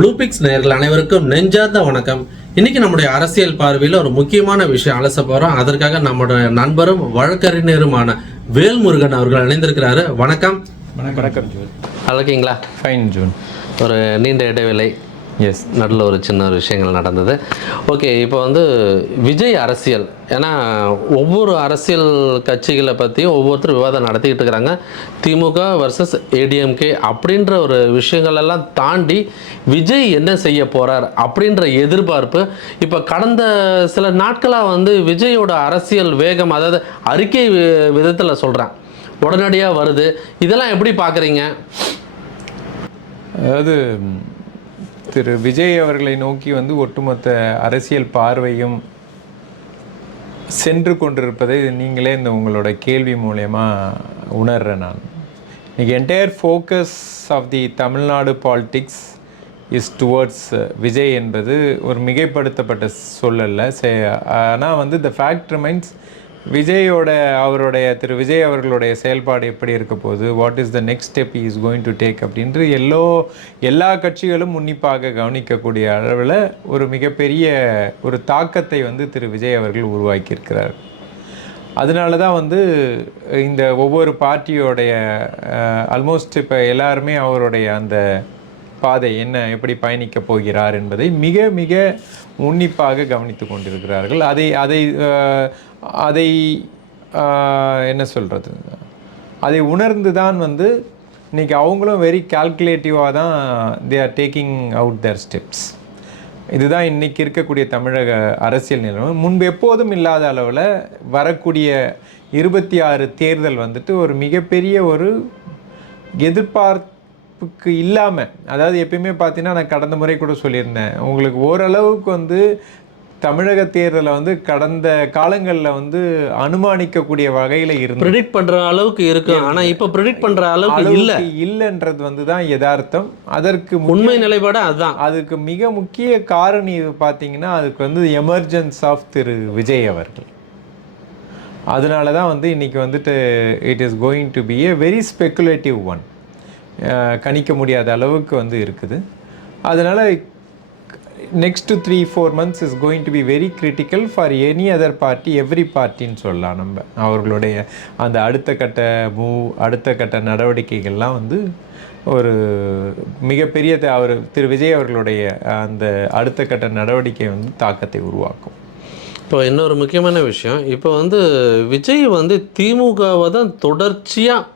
ப்ளூபிக்ஸ் நேயர்கள் அனைவருக்கும் நெஞ்சார்ந்த வணக்கம். இன்னைக்கு நம்முடைய அரசியல் பார்வையில் ஒரு முக்கியமான விஷயம் அலச போறோம். அதற்காக நம்முடைய நண்பரும் வழக்கறிஞருமான வேல்முருகன் அவர்கள் இணைந்திருக்கிறாரு. வணக்கம். வணக்கம் ஜூன். இருக்கீங்களா? Fine June. ஒரு நீண்ட இடைவேளை, எஸ், நடுவில் ஒரு சின்ன விஷயங்கள் நடந்தது. ஓகே, இப்போ விஜய் அரசியல், ஏன்னா ஒவ்வொரு அரசியல் கட்சிகளை பற்றியும் ஒவ்வொருத்தரும் விவாதம் நடத்திக்கிட்டு இருக்கிறாங்க. திமுக வர்சஸ் ஏடிஎம்கே அப்படின்ற ஒரு விஷயங்களெல்லாம் தாண்டி விஜய் என்ன செய்ய போகிறார் அப்படின்ற எதிர்பார்ப்பு இப்போ கடந்த சில நாட்களாக விஜயோட அரசியல் வேகம், அதாவது அறிக்கை விதத்தில் சொல்கிறேன், உடனடியாக வருது. இதெல்லாம் எப்படி பார்க்குறீங்க? அதாவது திரு விஜய் அவர்களை நோக்கி ஒட்டுமொத்த அரசியல் பார்வையும் சென்று கொண்டிருப்பதை நீங்களே இந்த உங்களோட கேள்வி மூலயமா உணர்றேன். நான் இன்னைக்கு entire focus of the Tamil Nadu politics is towards Vijay என்பது ஒரு மிகைப்படுத்தப்பட்ட சொல்லல்ல. ஆனால் த ஃபேக்ட் ரிமைன்ஸ், திரு விஜய் அவர்களுடைய செயல்பாடு எப்படி இருக்க போகுது, what is the next step is going to take அப்படின்று எல்லா கட்சிகளும் உன்னிப்பாக கவனிக்கக்கூடிய அளவில் ஒரு மிகப்பெரிய ஒரு தாக்கத்தை திரு விஜய் அவர்கள் உருவாக்கியிருக்கிறார். அதனால தான் இந்த ஒவ்வொரு பார்ட்டியோடைய ஆல்மோஸ்ட் இப்போ எல்லாருமே அவருடைய அந்த பாதை எப்படி பயணிக்க போகிறார் என்பதை மிக மிக உன்னிப்பாக கவனித்து கொண்டிருக்கிறார்கள். அதை என்ன சொல்கிறது, அதை உணர்ந்து தான் இன்றைக்கி அவங்களும் வெரி கால்குலேட்டிவாக தான் they are taking out their steps. இதுதான் இன்றைக்கி இருக்கக்கூடிய தமிழக அரசியல் நிலைமை. முன்பு எப்போதும் இல்லாத அளவில் வரக்கூடிய 26 தேர்தல் ஒரு மிகப்பெரிய ஒரு எதிர்பார்ப்புக்கு இல்லாமல், அதாவது எப்பயுமே பார்த்தீங்கன்னா, நான் கடந்த முறை கூட சொல்லியிருந்தேன் உங்களுக்கு, ஓரளவுக்கு தமிழக தேர்தலை கடந்த காலங்களில் அனுமானிக்கக்கூடிய வகையில் இருந்து ப்ரெடிக்ட் பண்ணுற அளவுக்கு இருக்கு. ஆனால் இப்போ ப்ரெடிக்ட் பண்ணுற அளவுக்கு இல்லைன்றது தான் யதார்த்தம். அதற்கு உண்மை நிலைப்பாடு அதுதான். அதுக்கு மிக முக்கிய காரணி பார்த்தீங்கன்னா, அதுக்கு எமர்ஜென்ஸ் ஆஃப் திரு விஜய் அவர்கள். அதனால தான் இன்னைக்கு it is going to be a very speculative one. கணிக்க முடியாத அளவுக்கு இருக்குது. அதனால் next 3-4 months is going to be very critical for any other party, every பார்ட்டின்னு சொல்லலாம். நம்ம அவர்களுடைய அந்த அடுத்த கட்ட நடவடிக்கைகள்லாம் ஒரு மிகப்பெரிய திரு விஜய் அவர்களுடைய அந்த அடுத்த கட்ட நடவடிக்கை தாக்கத்தை உருவாக்கும். இப்போ இன்னொரு முக்கியமான விஷயம், இப்போ விஜய் திமுகவை தான் தொடர்ச்சியாக,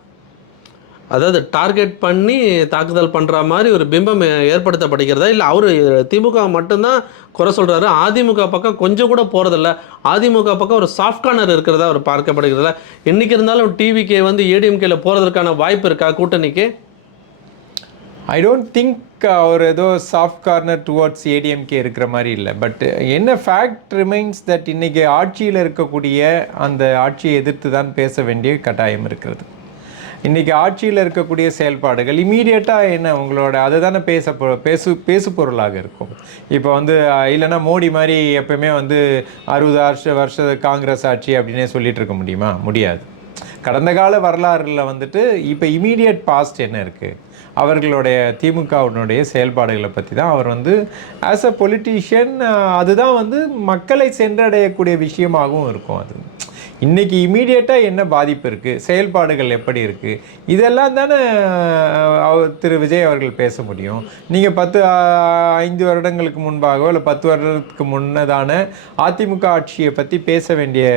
அதாவது டார்கெட் பண்ணி தாக்குதல் பண்ணுற மாதிரி ஒரு பிம்பம் ஏற்படுத்தப்படுகிறதா, இல்லை அவர் திமுக மட்டும்தான் குறை சொல்கிறாரு, அதிமுக பக்கம் கொஞ்சம் கூட போகிறதில்ல, அதிமுக பக்கம் ஒரு சாஃப்ட் கார்னர் இருக்கிறதா அவர் பார்க்கப்படுகிறதா? என்றைக்கு இருந்தாலும் டிவிக்கு ஏடிஎம்கேல போகிறதுக்கான வாய்ப்பு இருக்கா கூட்டணிக்கு? ஐ டோன்ட் திங்க் அவர் ஏதோ சாஃப்ட் கார்னர் டுவர்ட்ஸ் ஏடிஎம்கே இருக்கிற மாதிரி இல்லை. பட் என்ன ஃபேக்ட் ரிமைன்ஸ் தட் இன்றைக்கி ஆட்சியில் இருக்கக்கூடிய அந்த ஆட்சியை எதிர்த்து தான் பேச வேண்டிய கட்டாயம் இருக்கிறது. இன்றைக்கி ஆட்சியில் இருக்கக்கூடிய செயல்பாடுகள் இமீடியட்டாக என்ன உங்களோட அதை தானே பேசு பொருளாக இருக்கும். இப்போ இல்லைன்னா மோடி மாதிரி எப்பவுமே 60 வருஷ காங்கிரஸ் ஆட்சி அப்படின்னே சொல்லிட்டு இருக்க முடியுமா? முடியாது. கடந்த கால வரலாறுல இப்போ இமீடியட் பாஸ்ட் என்ன இருக்குது, அவர்களுடைய திமுகவினுடைய செயல்பாடுகளை பற்றி தான் அவர் ஆஸ் அ பொலிட்டீஷியன் அதுதான் மக்களை சென்றடையக்கூடிய விஷயமாகவும் இருக்கும். அது இன்றைக்கி இமீடியட்டாக என்ன பாதிப்பு இருக்குது, செயல்பாடுகள் எப்படி இருக்குது, இதெல்லாம் தானே திரு விஜய் அவர்கள் பேச முடியும். நீங்கள் 5 வருடங்களுக்கு முன்பாகவோ இல்லை 10 வருடத்துக்கு முன்னதான அதிமுக ஆட்சியை பற்றி பேச வேண்டிய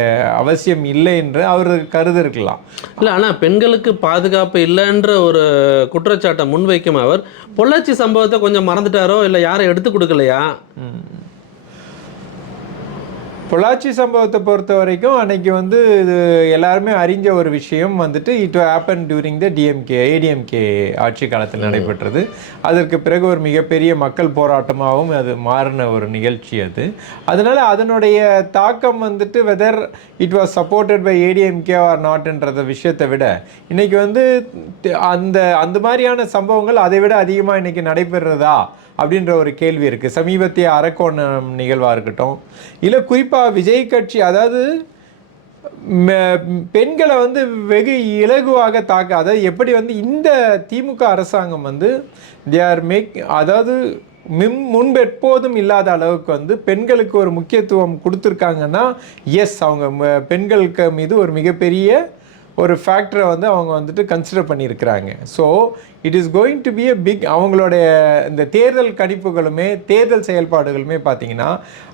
அவசியம் இல்லை என்று அவர் கருதிருக்கலாம். இல்லை, ஆனால் பெண்களுக்கு பாதுகாப்பு இல்லைன்ற ஒரு குற்றச்சாட்டை முன்வைக்கும் அவர் பொள்ளாச்சி சம்பவத்தை கொஞ்சம் மறந்துட்டாரோ, இல்லை யாரும் எடுத்து கொடுக்கலையா? பொள்ளாச்சி சம்பவத்தை பொறுத்த வரைக்கும் அன்னைக்கு இது எல்லாருமே அறிஞ்ச ஒரு விஷயம் it happen during the ADMK ஆட்சி காலத்தில் நடைபெற்றது. அதற்கு பிறகு ஒரு மிகப்பெரிய மக்கள் போராட்டமாகவும் அது மாறின ஒரு நிகழ்ச்சி அது. அதனால் அதனுடைய தாக்கம் whether it was supported by ADMK or நாட்ன்றத விஷயத்தை விட இன்றைக்கி அந்த மாதிரியான சம்பவங்கள் அதை விட அதிகமாக இன்றைக்கி நடைபெறுறதா அப்படின்ற ஒரு கேள்வி இருக்குது. சமீபத்திய அரக்கோணம் நிகழ்வாக இருக்கட்டும், இல்லை குறிப்பாக விஜய் கட்சி, அதாவது பெண்களை வெகு இலகுவாக தாக்க, அதாவது எப்படி இந்த திமுக அரசாங்கம் தே ஆர் அதாவது முன்பு எப்போதும் இல்லாத அளவுக்கு வந்து பெண்களுக்கு ஒரு முக்கியத்துவம் கொடுத்துருக்காங்கன்னா எஸ் அவங்க பெண்களுக்கு மீது ஒரு மிகப்பெரிய ஒரு ஃபேக்டரை வந்து அவங்க வந்துட்டு கன்சிடர் பண்ணியிருக்கிறாங்க. So it is going to be a big. அவங்களுடைய இந்த தேர்தல் கணிப்புகளுமே தேர்தல் செயல்பாடுகளுமே பார்த்தீங்கன்னா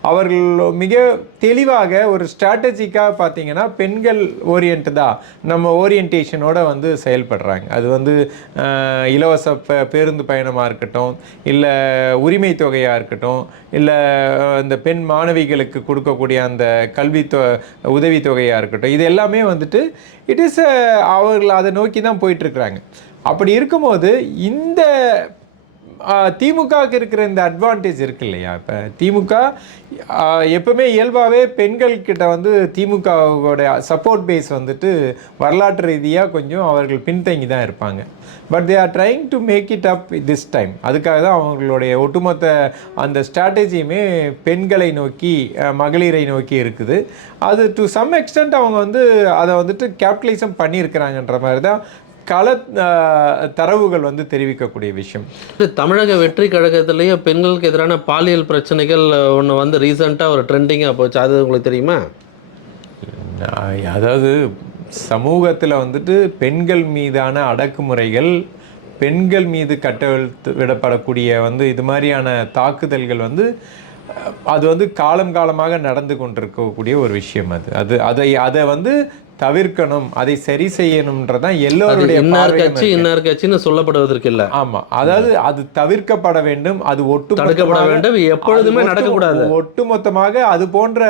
அவர்கள் மிக தெளிவாக ஒரு ஸ்ட்ராட்டஜிக்காக பார்த்தீங்கன்னா பெண்கள் ஓரியன்டாக நம்ம ஓரியன்டேஷனோட வந்து செயல்படுறாங்க. அது வந்து இலவச பேருந்து பயணமாக இருக்கட்டும், இல்லை உரிமை தொகையாக இருக்கட்டும், இல்லை இந்த பெண் மாணவிகளுக்கு கொடுக்கக்கூடிய அந்த கல்வி உதவித்தொகையாக இருக்கட்டும், இது எல்லாமே வந்துட்டு இட் இஸ் அவர்கள் அதை நோக்கி தான் போயிட்டுருக்குறாங்க. அப்படி இருக்கும்போது இந்த திமுகவுக்கு இருக்கிற இந்த அட்வான்டேஜ் இருக்கு இல்லையா? இப்போ திமுக எப்பவுமே இயல்பாகவே பெண்கள்கிட்ட வந்து திமுகவோட சப்போர்ட் பேஸ் வந்துட்டு வரலாற்று ரீதியாக கொஞ்சம் அவர்கள் பின்தங்கி தான் இருப்பாங்க. But they are trying to make it up this time. அதுக்காக தான் அவங்களுடைய ஒட்டுமொத்த அந்த ஸ்ட்ராட்டஜியுமே பெண்களை நோக்கி மகளிரை நோக்கி இருக்குது. அது டு சம் எக்ஸ்டென்ட் அவங்க வந்து அதை வந்துட்டு கேபிட்டலைஸும் பண்ணியிருக்கிறாங்கன்ற மாதிரி தான் கள தரவுகள் வந்து தெரிவிக்கக்கூடிய விஷயம். தமிழக வெற்றி கழகத்திலேயே பெண்களுக்கு எதிரான பாலியல் பிரச்சனைகள் ஒன்று வந்து ரீசெண்டாக ஒரு ட்ரெண்டிங்காக போச்சு, அது உங்களுக்கு தெரியுமா? அதாவது சமூகத்தில் வந்துட்டு பெண்கள் மீதான அடக்குமுறைகள், பெண்கள் மீது விடப்படக்கூடிய வந்து இது மாதிரியான தாக்குதல்கள் வந்து அது வந்து காலம் காலமாக நடந்து கொண்டிருக்கக்கூடிய ஒரு விஷயம். அதை வந்து தவிர்க்கணும், அதை சரி செய்யணும்ன்றதான் எல்லோருடைய கட்சின்னு சொல்லப்படுவதற்கு இல்லை. ஆமா, அதாவது அது தவிர்க்கப்பட வேண்டும், அது தடுக்கப்பட வேண்டும், எப்பொழுதுமே நடக்கக்கூடாது. ஒட்டுமொத்தமாக அது போன்ற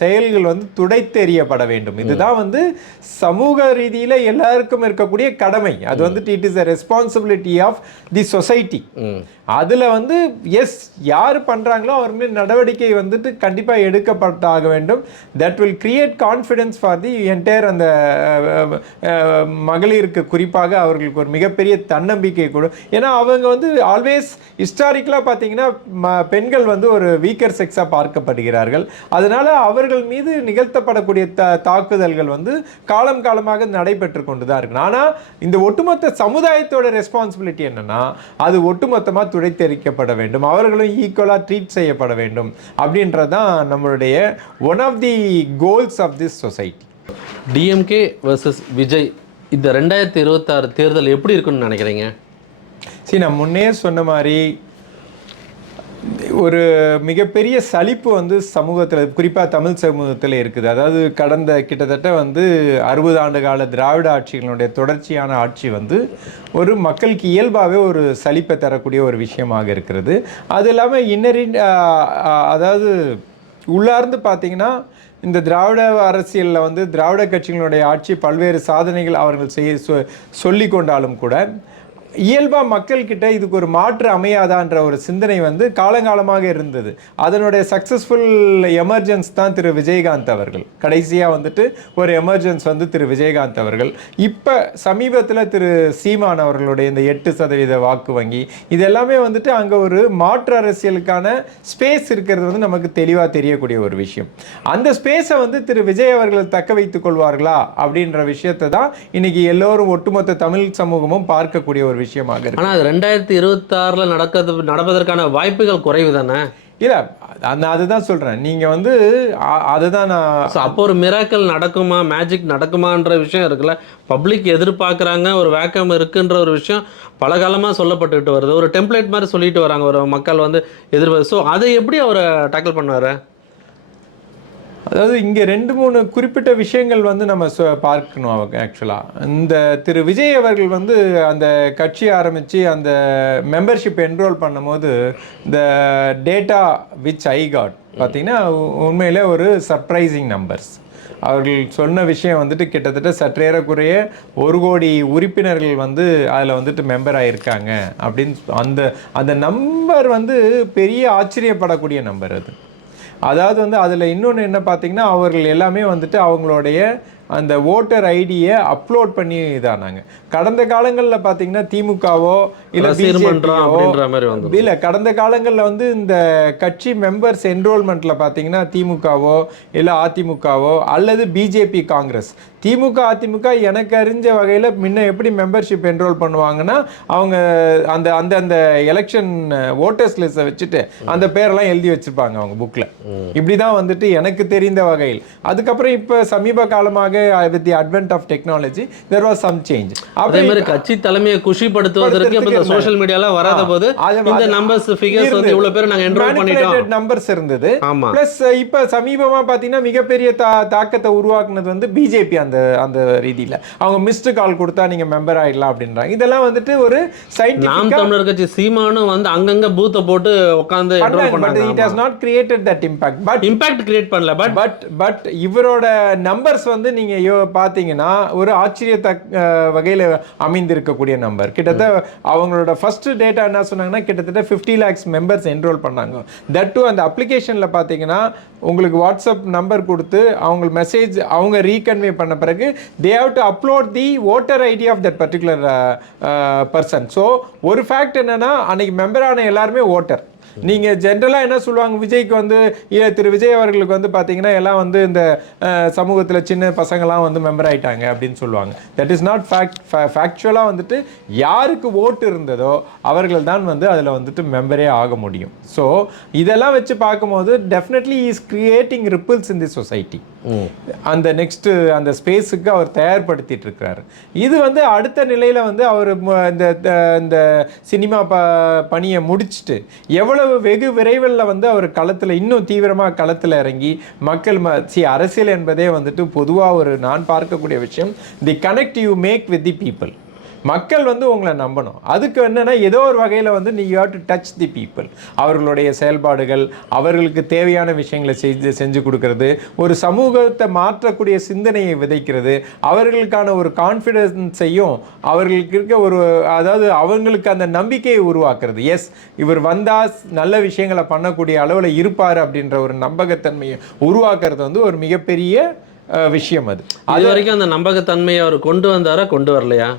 செயல்கள் வந்து துடைத்தெறியப்பட வேண்டும். இதுதான் வந்து சமூக ரீதியில எல்லாருக்கும் இருக்கக்கூடிய கடமை. அது வந்துட்டு it is a responsibility of the society. அதுல வந்து எஸ் யார் பண்றாங்களோ அவர் மீது நடவடிக்கை வந்துட்டு கண்டிப்பா எடுக்கப்பட்டாக வேண்டும். That will create confidence for the entire அந்த மகளிருக்கு, குறிப்பாக அவர்களுக்கு ஒரு மிகப்பெரிய தன்னம்பிக்கை கூட. ஏன்னா அவங்க வந்து ஆல்வேஸ் ஹிஸ்டாரிக்கலாக பார்த்தீங்கன்னா பெண்கள் வந்து ஒரு வீக்கர் செக்ஸாக பார்க்கப்படுகிறார்கள். அதனால அவர்கள் மீது நிகழ்த்தப்படக்கூடிய தாக்குதல்கள் வந்து காலம் காலமாக நடைபெற்று கொண்டு தான் இருக்கு. ஆனால் இந்த ஒட்டுமொத்த சமுதாயத்தோட ரெஸ்பான்சிபிலிட்டி என்னன்னா அது ஒட்டுமொத்தமாக துடைத்தெறிக்கப்பட வேண்டும், அவர்களும் ஈக்குவலாக ட்ரீட் செய்யப்பட வேண்டும் அப்படின்றதான் நம்மளுடைய one of the goals of this society. DMK versus Vijay, இந்த 2026 தேர்தல் எப்படி இருக்குன்னு நினைக்கிறீங்க? சரி, நான் முன்னே சொன்ன மாதிரி ஒரு மிகப்பெரிய சலிப்பு வந்து சமூகத்தில், குறிப்பாக தமிழ் சமூகத்தில் இருக்குது. அதாவது கடந்த கிட்டத்தட்ட வந்து 60 ஆண்டு கால திராவிட ஆட்சிகளுடைய தொடர்ச்சியான ஆட்சி வந்து ஒரு மக்களுக்கு இயல்பாகவே ஒரு சலிப்பை தரக்கூடிய ஒரு விஷயமாக இருக்கிறது. அது இல்லாமல் அதாவது உள்ளார்ந்து பார்த்தீங்கன்னா இந்த திராவிட அரசியலில் வந்து திராவிட கட்சிகளுடைய ஆட்சி பல்வேறு சாதனைகள் அவர்கள் சொல்லி கொண்டாலும் கூட இயல்பாக மக்கள்கிட்ட இதுக்கு ஒரு மாற்று அமையாதான்ற ஒரு சிந்தனை வந்து காலங்காலமாக இருந்தது. அதனுடைய சக்ஸஸ்ஃபுல் எமர்ஜென்ஸ் தான் திரு விஜயகாந்த் அவர்கள். கடைசியாக வந்துட்டு ஒரு எமர்ஜென்ஸ் வந்து திரு விஜயகாந்த் அவர்கள். இப்போ சமீபத்தில் திரு சீமான் அவர்களுடைய இந்த 8% வாக்கு வங்கி, இது எல்லாமே வந்துட்டு அங்கே ஒரு மாற்று அரசியலுக்கான ஸ்பேஸ் இருக்கிறது வந்து நமக்கு தெளிவாக தெரியக்கூடிய ஒரு விஷயம். அந்த ஸ்பேஸை வந்து திரு விஜய் அவர்கள் தக்க வைத்துக் கொள்வார்களா அப்படின்ற விஷயத்தை தான் இன்னைக்கு எல்லோரும் ஒட்டுமொத்த தமிழ் சமூகமும் பார்க்கக்கூடிய ஒரு விஷயமாக இருக்கு. ஆனால் 2026 நடப்பதற்கான வாய்ப்புகள் குறைவு தானே? இல்லை, அதுதான் சொல்கிறேன். நீங்கள் வந்து அதுதான் நான் அப்போ ஒரு மிராக்கல் நடக்குமா, மேஜிக் நடக்குமான்ற விஷயம் இருக்குல்ல, பப்ளிக் எதிர்பார்க்குறாங்க, ஒரு வேக்கம் இருக்குன்ற ஒரு விஷயம் பல காலமாக சொல்லப்பட்டுக்கிட்டு வருது. ஒரு டெம்ப்ளேட் மாதிரி சொல்லிட்டு வராங்க ஒரு மக்கள் வந்து எதிர்பார்த்து. ஸோ அதை எப்படி அவரை டேக்கிள் பண்ணுவார்? அதாவது இங்கே 2-3 குறிப்பிட்ட விஷயங்கள் வந்து நம்ம பார்க்கணும். ஆக்சுவலாக இந்த திரு விஜய் அவர்கள் வந்து அந்த கட்சி ஆரம்பித்து அந்த மெம்பர்ஷிப் என்ரோல் பண்ணும்போது இந்த டேட்டா விச் ஐ காட் பார்த்தீங்கன்னா உண்மையிலே ஒரு சர்ப்ரைசிங் நம்பர்ஸ். அவர்கள் சொன்ன விஷயம் வந்துட்டு கிட்டத்தட்ட சற்றேறக்குறைய 1 கோடி உறுப்பினர்கள் வந்து அதில் வந்துட்டு மெம்பர் ஆகியிருக்காங்க அப்படின்னு அந்த நம்பர் வந்து பெரிய ஆச்சரியப்படக்கூடிய நம்பர் அது. அதாவது வந்து அதில் இன்னொன்று என்ன பார்த்தீங்கன்னா அவர்கள் எல்லாமே வந்துட்டு அவங்களுடைய அந்த ஓட்டர் ஐடியை அப்லோட் பண்ணி இதானாங்க. கடந்த காலங்களில் பார்த்தீங்கன்னா திமுகவோ இல்லை பிஜேபியோ இல்லை, கடந்த காலங்களில் வந்து இந்த கட்சி மெம்பர்ஸ் என்ரோல்மெண்ட்டில் பார்த்தீங்கன்னா திமுகவோ இல்லை அதிமுகவோ அல்லது பிஜேபி காங்கிரஸ் திமுக அதிமுக எனக்கு அறிஞ்ச வகையில் முன்ன எப்படி மெம்பர்ஷிப் என்ரோல் பண்ணுவாங்கன்னா அவங்க அந்த அந்த அந்த எலெக்ஷன் ஓட்டர்ஸ் லிஸ்ட்டை வச்சுட்டு அந்த பேரெல்லாம் எழுதி வச்சிருப்பாங்க அவங்க புக்கில். இப்படி தான் வந்துட்டு எனக்கு தெரிந்த வகையில். அதுக்கப்புறம் இப்போ சமீப காலமாக with the advent of technology there was some change. அதே மாதிரி கட்சி தலைமையை குஷிப்படுத்துவதற்கு இந்த சோஷியல் மீடியால வராத போது இந்த நம்பர்ஸ் ஃபிகர்ஸ் வந்து இவ்வளவு பேர் நாங்க என்ரோல் பண்ணிட்டோம் நம்பர்ஸ் இருந்தது. பிளஸ் இப்ப சமீபமா பாத்தீங்கன்னா மிகப்பெரிய தாக்கத்தை உருவாக்குனது வந்து பிஜேபி. அந்த அந்த ரீதியில அவங்க மிஸ்டு கால் கொடுத்தா நீங்க மெம்பர் ஆயிடலாம் அப்படின்றாங்க. இதெல்லாம் வந்துட்டு ஒரு சயின்டிஃபிக் நாம் தமிழர் கட்சி சீமானும் வந்து அங்கங்க பூத்தை போட்டு உட்கார்ந்து என்ரோல் பண்ணாங்க. But it has not created that impact. But impact create பண்ணல. பட் இவரோட நம்பர்ஸ் வந்து நீங்க பாத்தீங்கன்னா ஒரு ஆச்சரியத்தக்க வகையில அமைந்திருக்கக்கூடிய நம்பர். கிட்டத்தட்ட அவங்களோட ஃபர்ஸ்ட் டேட்டா என்ன சொன்னாங்கன்னா கிட்டத்தட்ட 50 lakhs மெம்பர்ஸ் என்ரோல் பண்ணாங்க. தட் டூ அந்த அப்ளிகேஷனில் பார்த்தீங்கன்னா உங்களுக்கு வாட்ஸ்அப் நம்பர் கொடுத்து அவங்க மெசேஜ் அவங்க ரீகன்வே பண்ண பிறகு they have to upload the voter ID of that particular person. So ஒரு ஃபேக்ட் என்னன்னா அன்னைக்கு மெம்பரான எல்லாருமே ஓட்டர். நீங்கள் ஜென்ரலாக என்ன சொல்லுவாங்க, விஜய்க்கு வந்து திரு விஜய் அவர்களுக்கு வந்து பார்த்தீங்கன்னா எல்லாம் வந்து இந்த சமூகத்தில் சின்ன பசங்களாம் வந்து மெம்பர் ஆகிட்டாங்க அப்படின்னு சொல்லுவாங்க. தட் இஸ் நாட் ஃபேக்சுவலாக வந்துட்டு யாருக்கு ஓட்டு இருந்ததோ அவர்கள் தான் வந்து அதில் வந்துட்டு மெம்பரே ஆக முடியும். ஸோ இதெல்லாம் வச்சு பார்க்கும்போது definitely is creating ripples in the society. அந்த நெக்ஸ்ட் அந்த ஸ்பேஸுக்கு அவர் தயார்படுத்திட்டு இருக்கிறாரு. இது வந்து அடுத்த நிலையில் வந்து அவர் இந்த சினிமா பணியை முடிச்சுட்டு எவ்வளவு வெகு விரைவில் வந்து அவர் களத்தில் இன்னும் தீவிரமாக களத்தில் இறங்கி மக்கள் அரசியல் என்பதே வந்துட்டு பொதுவாக ஒரு நான் பார்க்கக்கூடிய விஷயம், the connect you make with the people. மக்கள் வந்து உங்களை நம்பணும். அதுக்கு என்னென்னா ஏதோ ஒரு வகையில் வந்து நீ you have to touch the people. அவர்களுடைய செயல்பாடுகள், அவர்களுக்கு தேவையான விஷயங்களை செஞ்சு கொடுக்கறது, ஒரு சமூகத்தை மாற்றக்கூடிய சிந்தனையை விதைக்கிறது, அவர்களுக்கான ஒரு கான்ஃபிடென்ஸையும் அவர்களுக்கு இருக்க ஒரு அதாவது அவங்களுக்கு அந்த நம்பிக்கையை உருவாக்குறது. எஸ், இவர் வந்தால் நல்ல விஷயங்களை பண்ணக்கூடிய அளவில் இருப்பார் அப்படின்ற ஒரு நம்பகத்தன்மையை உருவாக்குறது வந்து ஒரு மிகப்பெரிய விஷயம். அது வரைக்கும் அந்த நம்பகத்தன்மையை அவர் கொண்டு வந்தாரா, கொண்டு வரலையா?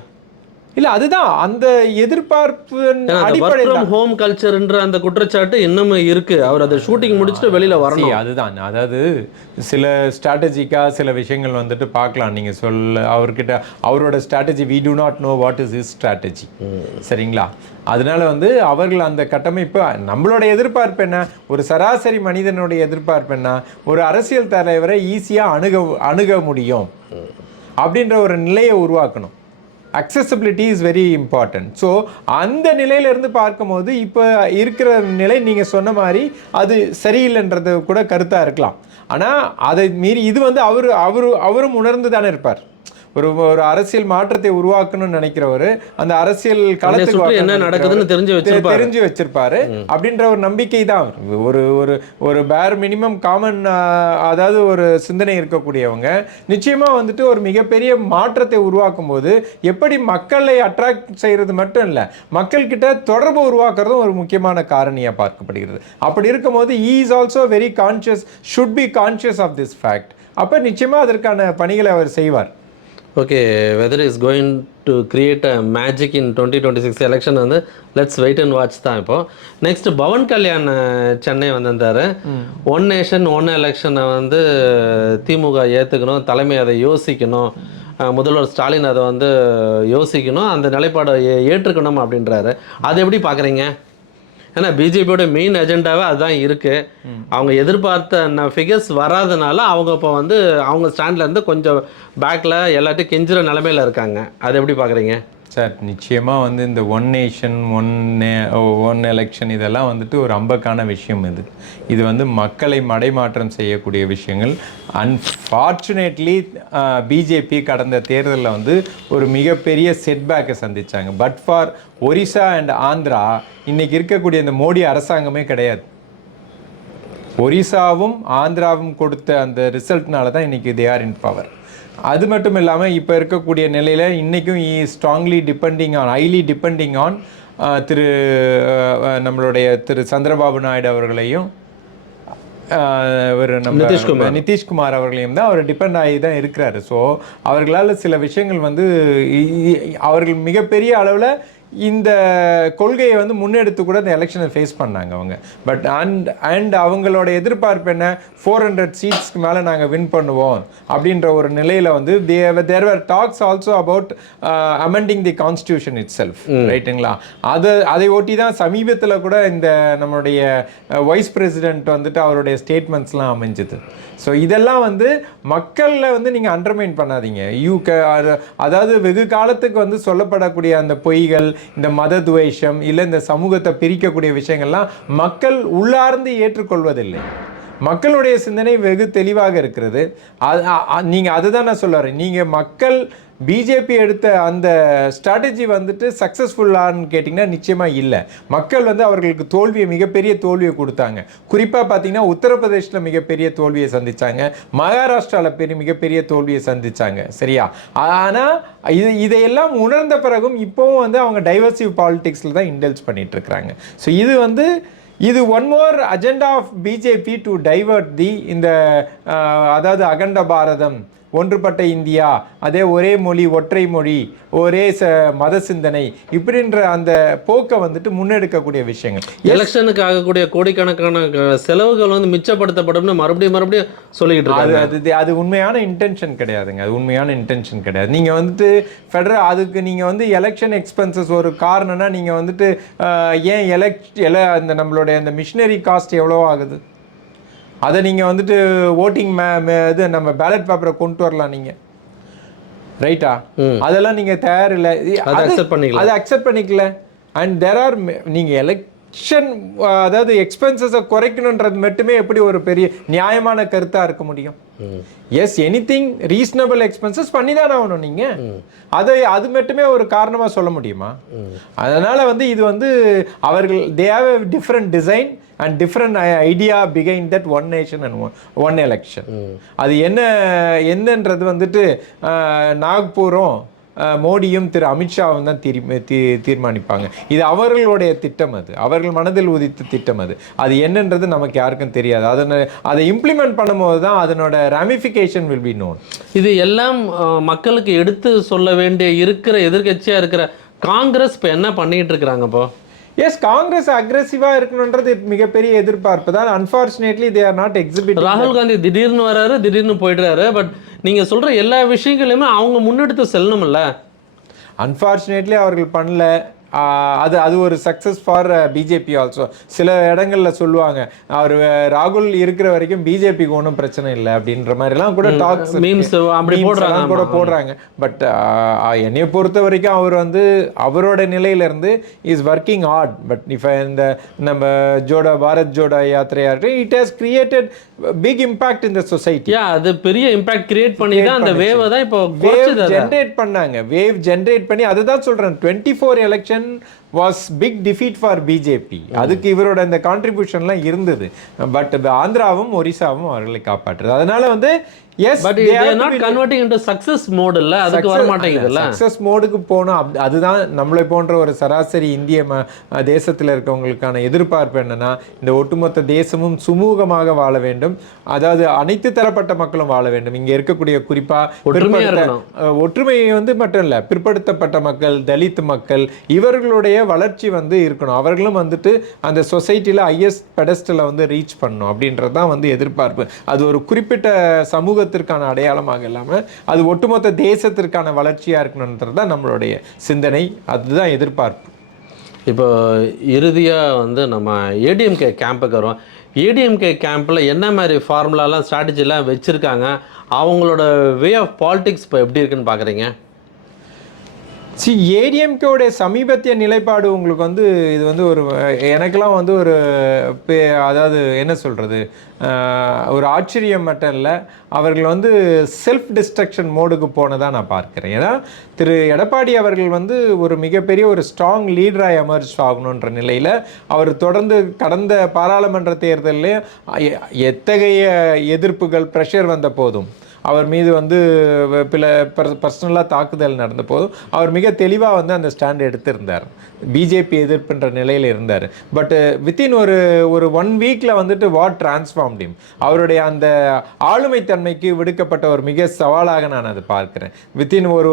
இல்ல, அதுதான் அந்த எதிர்பார்ப்பு அடிப்படையில் ஹோம் கல்ச்சர்ன்ற அந்த குற்றச்சாட்டு இன்னும் இருக்கு. அவர் அதை ஷூட்டிங் முடிச்சுட்டு வெளியில வரணும். அதுதான், அதாவது சில ஸ்ட்ராட்டஜிக்கா சில விஷயங்கள் வந்துட்டு பார்க்கலாம். நீங்க அவர்கிட்ட அவரோட strategy we do not know what is his strategy. சரிங்களா? அதனால வந்து அவர்கள் அந்த கட்டமைப்பு, நம்மளோட எதிர்பார்ப்பு என்ன, ஒரு சராசரி மனிதனுடைய எதிர்பார்ப்பு என்ன, ஒரு அரசியல் தலைவரை ஈஸியாக அணுக முடியும் அப்படின்ற ஒரு நிலையை உருவாக்கணும். Accessibility is very important. So அந்த நிலையிலேருந்து பார்க்கும்போது இப்போ இருக்கிற நிலை நீங்கள் சொன்ன மாதிரி அது சரியில்லைன்றது கூட கருத்தாக இருக்கலாம். ஆனால் அதை மீறி இது வந்து அவரும் உணர்ந்து தானே இருப்பார். ஒரு அரசியல் மாற்றத்தை உருவாக்கணும்னு நினைக்கிறவர் அந்த அரசியல் களத்துக்கு என்ன நடக்குதுன்னு தெரிஞ்சு வச்சிருப்பாரு அப்படின்ற ஒரு நம்பிக்கை தான். ஒரு பேர் மினிமம் காமன் அதாவது ஒரு சிந்தனை இருக்கக்கூடியவங்க நிச்சயமா வந்துட்டு ஒரு மிகப்பெரிய மாற்றத்தை உருவாக்கும் போது எப்படி மக்களை அட்ராக்ட் செய்யறது மட்டும் இல்லை, மக்கள் கிட்ட தொடர்பு உருவாக்குறதும் ஒரு முக்கியமான காரணியா பார்க்கப்படுகிறது. அப்படி இருக்கும்போது he is also very conscious, should be conscious of this fact. அப்ப நிச்சயமா அதற்கான பணிகளை அவர் செய்வார். Okay, whether is going to create a magic in 2026 election வந்து லெட்ஸ் வெயிட் அண்ட் வாட்ச் தான். இப்போ நெக்ஸ்ட் பவன் கல்யாண் சென்னை வந்திருந்தாரு. ஒன் நேஷன் ஒன் எலெக்ஷனை வந்து திமுக ஏற்றுக்கணும், தலைமை அதை யோசிக்கணும், முதல்வர் ஸ்டாலின் அதை வந்து யோசிக்கணும், அந்த நிலைப்பாடை ஏற்றுக்கணும் அப்படின்றாரு. அதை எப்படி பார்க்குறீங்க? ஏன்னா பிஜேபியோட மெயின் அஜெண்டாவே அதுதான் இருக்குது. அவங்க எதிர்பார்த்த ஃபிகர்ஸ் வராதனால அவங்க இப்போ வந்து அவங்க ஸ்டாண்ட்லேருந்து கொஞ்சம் பேக்கில் எல்லாத்தையும் கெஞ்சுற நிலமையில் இருக்காங்க. அதை எப்படி பார்க்குறீங்க சார்? நிச்சயமாக வந்து இந்த ஒன் நேஷன் ஒன் எலெக்ஷன் இதெல்லாம் வந்துட்டு ஒரு அம்பக்கான விஷயம். இது வந்து மக்களை மடைமாற்றம் செய்யக்கூடிய விஷயங்கள். அன்ஃபார்ச்சுனேட்லி பிஜேபி கடந்த தேர்தலில் வந்து ஒரு மிகப்பெரிய செட்பேக்கை சந்தித்தாங்க. But for Orissa and Andhra இன்றைக்கி இருக்கக்கூடிய இந்த மோடி அரசாங்கமே கிடையாது. ஒரிசாவும் ஆந்திராவும் கொடுத்த அந்த ரிசல்ட்னால தான் இன்றைக்கி தே ஆர் இன் பவர். அது மட்டும் இல்லாமல் இப்போ இருக்கக்கூடிய நிலையில் இன்றைக்கும் ஹைலி டிபெண்டிங் ஆன் நம்மளுடைய திரு சந்திரபாபு நாயுடு அவர்களையும் நம்ம நிதிஷ்குமார் அவர்களையும் தான் அவர் டிபெண்ட் ஆகி தான் இருக்கிறாரு. ஸோ அவர்களால் சில விஷயங்கள் வந்து அவர்கள் மிகப்பெரிய அளவில் இந்த கொள்கையை வந்து முன்னெடுத்து கூட இந்த எலெக்ஷனை ஃபேஸ் பண்ணாங்க அவங்க. பட் அண்ட் அவங்களோட எதிர்பார்ப்பு என்ன, 400 சீட்ஸ்க்கு மேலே நாங்கள் வின் பண்ணுவோம் அப்படின்ற ஒரு நிலையில் வந்து they were talks also about amending the constitution itself, ரைட்டுங்களா? அதை ஒட்டி தான் சமீபத்தில் கூட இந்த நம்மளுடைய வைஸ் பிரசிடென்ட் வந்துட்டு அவருடைய ஸ்டேட்மெண்ட்ஸ்லாம் அமைஞ்சுது. ஸோ இதெல்லாம் வந்து மக்களில் வந்து நீங்கள் அண்டர்மைன் பண்ணாதீங்க. அதாவது வெகு காலத்துக்கு வந்து சொல்லப்படக்கூடிய அந்த பொய்கள், இந்த மத துவேஷம், இல்லை இந்த சமூகத்தை பிரிக்கக்கூடிய விஷயங்கள்லாம் மக்கள் உள்ளார்ந்து ஏற்றுக்கொள்வதில்லை. மக்களுடைய சிந்தனை வெகு தெளிவாக இருக்கிறது. நீங்கள் அதுதான் நான் சொல்ல வரேன். நீங்கள் மக்கள் பிஜேபி எடுத்த அந்த ஸ்ட்ராட்டஜி வந்துட்டு சக்ஸஸ்ஃபுல்லான்னு கேட்டிங்கன்னா நிச்சயமாக இல்லை. மக்கள் வந்து அவர்களுக்கு மிகப்பெரிய தோல்வியை கொடுத்தாங்க. குறிப்பாக பார்த்தீங்கன்னா உத்தரப்பிரதேசில் மிகப்பெரிய தோல்வியை சந்தித்தாங்க, மகாராஷ்டிராவில் மிகப்பெரிய தோல்வியை சந்தித்தாங்க, சரியா? ஆனால் இதையெல்லாம் உணர்ந்த பிறகும் இப்போவும் வந்து அவங்க டைவர்சிவ் பாலிடிக்ஸில் தான் இண்டல்ஸ் பண்ணிட்டு இருக்கிறாங்க. ஸோ இது one more agenda of BJP to divert இந்த அதாவது அகண்ட பாரதம், ஒன்றுபட்ட இந்தியா, அதே ஒரே மொழி, ஒற்றை மொழி, ஒரே மத சிந்தனை, இப்படின்ற அந்த போக்கை வந்துட்டு முன்னெடுக்கக்கூடிய விஷயங்கள். எலெக்ஷனுக்கு ஆகக்கூடிய கோடிக்கணக்கான செலவுகள் வந்து மிச்சப்படுத்தப்படும்னு மறுபடியும் சொல்லிக்கிட்டு இருக்காங்க. அது உண்மையான இன்டென்ஷன் கிடையாதுங்க. அது உண்மையான இன்டென்ஷன் கிடையாது. நீங்கள் வந்துட்டு அதுக்கு நீங்கள் வந்து எலெக்ஷன் எக்ஸ்பென்சஸ் ஒரு காரணம்னா நீங்கள் வந்துட்டு ஏன் அந்த நம்மளுடைய அந்த மிஷினரி காஸ்ட் எவ்வளோ ஆகுது, அதை நீங்கள் வந்துட்டு ஓட்டிங் இது நம்ம பேலட் பேப்பரை கொண்டு வரலாம் நீங்கள், ரைட்டா? அதெல்லாம் நீங்கள் தயாரில்லை, அதை அக்செப்ட் பண்ணிக்கல. அண்ட் தேர் ஆர் நீங்கள் எலெக்ஷன் அதாவது எக்ஸ்பென்சஸை குறைக்கணுன்றது மட்டுமே எப்படி ஒரு பெரிய நியாயமான கருத்தாக இருக்க முடியும்? எஸ், எனிதிங் ரீசனபிள் எக்ஸ்பென்சஸ் பண்ணி தானே ஆகணும் நீங்கள். அது மட்டுமே ஒரு காரணமாக சொல்ல முடியுமா? அதனால் வந்து இது வந்து அவர்கள் they have a different design and different idea behind that one nation and one election. அது என்னன்றது வந்துட்டு நாக்பூரும் மோடியும் திரு அமித்ஷாவும் தான் தீர்மானிப்பாங்க. இது அவர்களுடைய திட்டம், அவர்கள் மனதில் உதித்த திட்டம். அது என்னன்றது நமக்கு யாருக்கும் தெரியாது. அதை இம்ப்ளிமெண்ட் பண்ணும்போது தான் அதனோட ராமிஃபிகேஷன் வில் பி நோன். இது எல்லாம் மக்களுக்கு எடுத்து சொல்ல வேண்டிய எதிர்கட்சியாக இருக்கிற காங்கிரஸ் இப்போ என்ன பண்ணிட்டு இருக்கிறாங்க? இப்போ எஸ், காங்கிரஸ் அக்ரெசிவாக இருக்கணுன்றது மிகப்பெரிய எதிர்பார்ப்பு தான். Unfortunately they are not exhibit. ராகுல் காந்தி திடீர்னு வராரு, திடீர்னு போயிடுறாரு. பட் நீங்கள் சொல்கிற எல்லா விஷயங்களையுமே அவங்க முன்னெடுத்து செல்லணும்ல. அன்ஃபார்ச்சுனேட்லி அவர்கள் பண்ணல. அது ஒரு சக்ஸஸ் ஃபார் பிஜேபி ஆல்சோ. சில இடங்களில் சொல்லுவாங்க, அவர் ராகுல் இருக்கிற வரைக்கும் பிஜேபிக்கு ஒன்றும் பிரச்சனை இல்லை அப்படின்ற மாதிரிலாம் கூட டாக்ஸ் கூட போடுறாங்க. பட் என்னையை பொறுத்த வரைக்கும் அவர் வந்து அவரோட நிலையிலேருந்து இஸ் ஒர்க்கிங் ஹார்ட். பட் இப்போ நம்ம பாரத் ஜோடோ யாத்திரையா இருக்கு, it has created big impact in the society. அது பெரிய இம்பாக்ட் கிரியேட் பண்ணி தான் அந்த வேவை தான் இப்போ ஜென்ரேட் பண்ணாங்க. வேவ் ஜென்ரேட் பண்ணி, அதுதான் சொல்கிறேன், 24 election was big defeat for BJP. அதுக்கு இவரோட இந்த கான்ட்ரிபியூஷன்லாம் இருந்தது. பட் ஆந்திராவும் ஒரிசாவும் அவர்களை காப்பாற்றுது. அதனால வந்து yes, but they are not converting into success mode இல்ல, அதுக்கு வர மாட்டேங்குதுல்ல. சக்சஸ் மோடுக்கு போணும். அதுதான் நம்மளை போன்ற ஒரு சராசரி இந்திய தேசத்தில் இருக்கவங்களுக்கான எதிர்பார்ப்பு என்னன்னா, இந்த ஒட்டுமொத்த தேசமும் சுமூகமாக வாழ வேண்டும். அதாவது அனைத்து தரப்பட்ட மக்களும் வாழ வேண்டும். இங்க இருக்கக்கூடிய குறிப்பா ஒற்றுமை வந்து மட்டும் இல்ல, பிற்படுத்தப்பட்ட மக்கள், தலித் மக்கள், இவர்களுடைய வளர்ச்சி வந்து இருக்கணும். அவர்களும் வந்துட்டு அந்த சொசைட்டில ஹையஸ்ட் பெடஸ்டலை வந்து ரீச் பண்ணணும் அப்படின்றது தான் வந்து எதிர்பார்ப்பு. அது ஒரு குறிப்பிட்ட சமூகத்திற்கான அடையாளமாக இல்லாமல் அது ஒட்டுமொத்த தேசத்திற்கான வளர்ச்சியாக இருக்கணுன்றது தான் நம்மளுடைய சிந்தனை. அதுதான் எதிர்பார்ப்பு. இப்போ இறுதியாக வந்து நம்ம ஏடிஎம்கே கேம்புக்கு வரும். ஏடிஎம்கே கேம்பில் என்ன மாதிரி ஃபார்முலாலாம் ஸ்ட்ராட்டஜிலாம் வச்சுருக்காங்க, அவங்களோட வே ஆஃப் பாலிடிக்ஸ் இப்போ எப்படி இருக்குன்னு பார்க்குறீங்க? ஏடிஎம்கேவுடைய சமீபத்திய நிலைப்பாடு உங்களுக்கு வந்து இது வந்து ஒரு எனக்கெல்லாம் வந்து ஒரு அதாவது என்ன சொல்கிறது, ஒரு ஆச்சரியம் மட்டும் இல்லை, அவர்கள் வந்து செல்ஃப் டிஸ்ட்ரக்ஷன் மோடுக்கு போனதாக நான் பார்க்குறேன். ஏன்னா திரு எடப்பாடி அவர்கள் வந்து ஒரு மிகப்பெரிய ஒரு ஸ்ட்ராங் லீடராக எமர்ஜ் ஆகணுன்ற நிலையில் அவர் தொடர்ந்து கடந்த பாராளுமன்ற தேர்தலில் எத்தகைய எதிர்ப்புகள், ப்ரெஷர் வந்த போதும் அவர் மீது வந்து பில பர்சனலாக தாக்குதல் நடந்த போதும் அவர் மிக தெளிவாக வந்து அந்த ஸ்டாண்ட் எடுத்திருந்தார், பிஜேபி எதிர்ப்புன்ற நிலையில் இருந்தார். பட் வித்தின் ஒரு 1 வீக்கில் வந்துட்டு வாட் டிரான்ஸ்ஃபார்ம்ட் ஹிம், அவருடைய அந்த ஆளுமை தன்மைக்கு விடுக்கப்பட்ட ஒரு மிக சவாலாக நான் அதை பார்க்கிறேன். வித்தின் ஒரு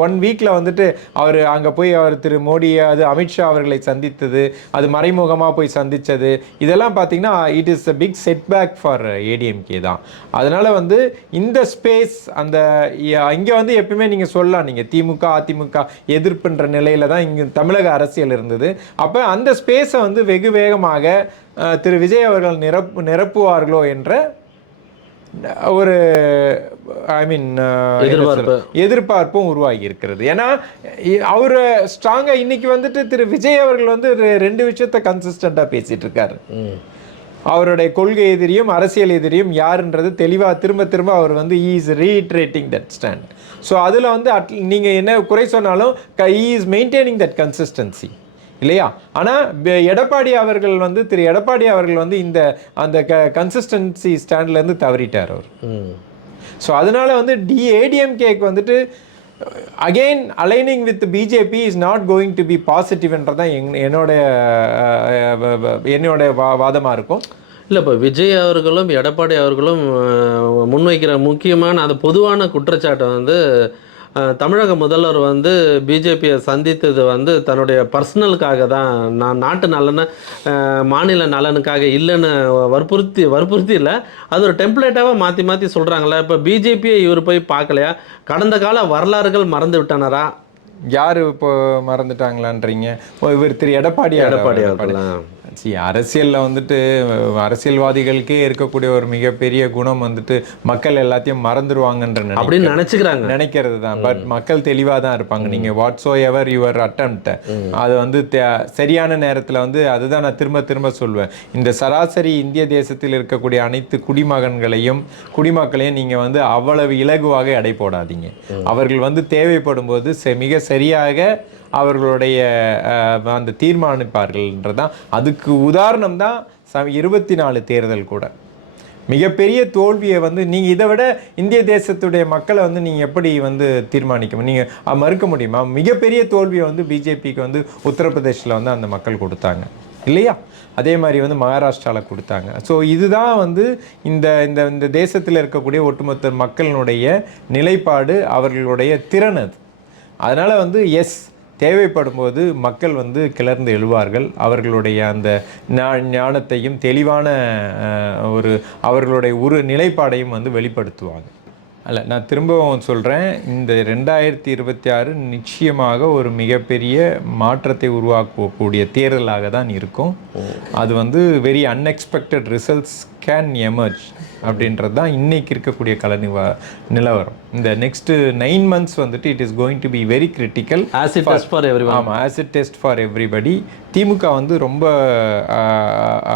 1 வீக்கில் வந்துட்டு அவர் அங்கே போய் அவர் திரு மோடி அது அமித்ஷா அவர்களை சந்தித்தது, அது மறைமுகமாக போய் சந்தித்தது, இதெல்லாம் பார்த்தீங்கன்னா it is a big setback for ADMK தான். அதனால் வந்து இந்த ஸ்பேஸ் அந்த இங்கே வந்து எப்பயுமே நீங்கள் சொல்லலாம், நீங்கள் திமுக அதிமுக எதிர்ப்புன்ற நிலையில் தான் இங்கே தமிழக அரசியல் இருந்தது. அப்போ அந்த ஸ்பேஸை வந்து வெகு வேகமாக திரு விஜய் அவர்கள் நிரப்புவார்களோ என்ற ஒரு எதிர்பார்ப்பும் உருவாகி இருக்கிறது. ஏன்னா அவர் ஸ்ட்ராங்கா இன்னைக்கு வந்துட்டு திரு விஜய் அவர்கள் வந்து 2 விஷயத்த கன்சிஸ்டண்டா பேசிட்டு இருக்காரு. அவருடைய கொள்கை எதிரியும் அரசியல் எதிரியும் யாருன்றது தெளிவாக திரும்ப அவர் வந்து he is reiterating that stand. So அதில் வந்து நீங்கள் என்ன குறை சொன்னாலும் he is maintaining that consistency இல்லையா? ஆனால் எடப்பாடி அவர்கள் வந்து திரு எடப்பாடி அவர்கள் வந்து அந்த கன்சிஸ்டன்சி ஸ்டாண்ட்லேருந்து தவறிட்டார் அவர். ஸோ அதனால வந்து ஏடிஎம்கேக்கு வந்துட்டு again aligning with BJP is not going to be பாசிட்டிவ்ன்றதான் என்னோட வாதமாக இருக்கும். இல்லை, இப்போ விஜய் அவர்களும் எடப்பாடி அவர்களும் முன்வைக்கிற முக்கியமான அந்த பொதுவான குற்றச்சாட்டை வந்து தமிழக முதல்வர் வந்து பிஜேபியை சந்தித்தது வந்து தன்னுடைய பர்சனலுக்காக தான், நான் நாட்டு நலனை மாநில நலனுக்காக இல்லைன்னு வற்புறுத்தி இல்லை, அது ஒரு டெம்ப்ளேட்டாக மாற்றி சொல்கிறாங்களே. இப்போ பிஜேபியை இவர் போய் பார்க்கலையா? கடந்த கால வரலாறுகள் மறந்து விட்டனரா? யார் இப்போ மறந்துட்டாங்களான்றீங்க? இவர் திரு எடப்பாடி அரசியலில் வந்துட்டு அரசியல்வாதிகளுக்கே இருக்கக்கூடிய ஒரு மிகப்பெரிய குணம் வந்துட்டு மக்கள் எல்லாத்தையும் மறந்துடுவாங்கன்ற நினைக்கிறது தான். பட் மக்கள் தெளிவாக தான் இருப்பாங்க. நீங்கள் வாட்ஸோ எவர் யுவர் அட்டெம்ப்ட் அது வந்து சரியான நேரத்தில் வந்து அதுதான் நான் திரும்ப சொல்வேன். இந்த சராசரி இந்திய தேசத்தில் இருக்கக்கூடிய அனைத்து குடிமக்களையும் நீங்கள் வந்து அவ்வளவு இலகுவாக எடை போடாதீங்க. அவர்கள் வந்து தேவைப்படும் போது மிக சரியாக அவர்களுடைய அந்த தீர்மானிப்பார்கள்ன்றதான். அதுக்கு உதாரணம் தான் 24 தேர்தல் கூட. மிகப்பெரிய தோல்வியை வந்து நீங்கள் இதை விட இந்திய தேசத்துடைய மக்களை வந்து நீங்கள் எப்படி வந்து தீர்மானிக்க நீங்கள் மறுக்க முடியுமா? மிகப்பெரிய தோல்வியை வந்து பிஜேபிக்கு வந்து உத்தரப்பிரதேசில் வந்து அந்த மக்கள் கொடுத்தாங்க இல்லையா? அதே மாதிரி வந்து மகாராஷ்டிராவில் கொடுத்தாங்க. ஸோ இதுதான் வந்து இந்த தேசத்தில் இருக்கக்கூடிய ஒட்டுமொத்த மக்களினுடைய நிலைப்பாடு, அவர்களுடைய திறன் அது. அதனால் வந்து தேவைப்படும் போது மக்கள் வந்து கிளர்ந்து எழுவார்கள். அவர்களுடைய அந்த ஞானத்தையும் தெளிவான அவர்களுடைய நிலைப்பாடையும் வந்து வெளிப்படுத்துவாங்க. நான் திரும்பவும் சொல்கிறேன், இந்த 2026 நிச்சயமாக ஒரு மிகப்பெரிய மாற்றத்தை உருவாக்கக்கூடிய தேர்தலாக தான் இருக்கும். அது வந்து very unexpected results can emerge அப்படின்றது தான் இன்றைக்கி இருக்கக்கூடிய நிலவரம். இந்த நெக்ஸ்ட் 9 months வந்துட்டு it is going to be very critical. Acid test for everybody. DMK வந்து ரொம்ப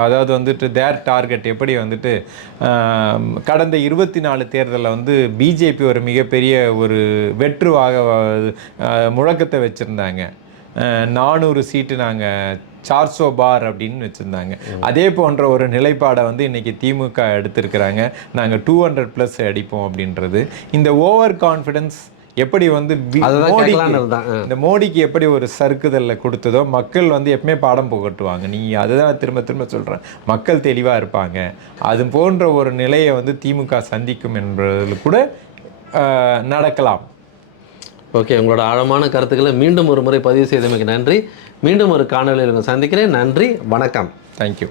அதாவது வந்துட்டு தேர் டார்கெட் எப்படி வந்துட்டு கடந்த 24 தேர்தலில் வந்து பிஜேபி ஒரு மிகப்பெரிய ஒரு வெற்றுவாக முழக்கத்தை வச்சுருந்தாங்க. 400 சீட்டு நாங்கள் 400 பார் அப்படின்னு வச்சுருந்தாங்க. அதே போன்ற ஒரு நிலைப்பாடை வந்து இன்றைக்கி திமுக எடுத்திருக்கிறாங்க. நாங்கள் 200+ அடிப்போம் அப்படின்றது. இந்த ஓவர் கான்ஃபிடென்ஸ் எப்படி வந்து இந்த மோடிக்கு எப்படி ஒரு சறுக்குதலில் கொடுத்ததோ மக்கள் வந்து எப்பவுமே பாடம் புகட்டுவாங்க. அதுதான் திரும்ப சொல்கிறேன், மக்கள் தெளிவாக இருப்பாங்க. அது போன்ற ஒரு நிலையை வந்து திமுக சந்திக்கும் என்பதில் கூட நடக்கலாம். ஓகே, உங்களோட ஆழமான கருத்துக்களை மீண்டும் ஒரு முறை பதிவு செய்தமைக்கு நன்றி. மீண்டும் ஒரு காணொலியில் சந்திக்கிறேன். நன்றி, வணக்கம். தேங்க்யூ.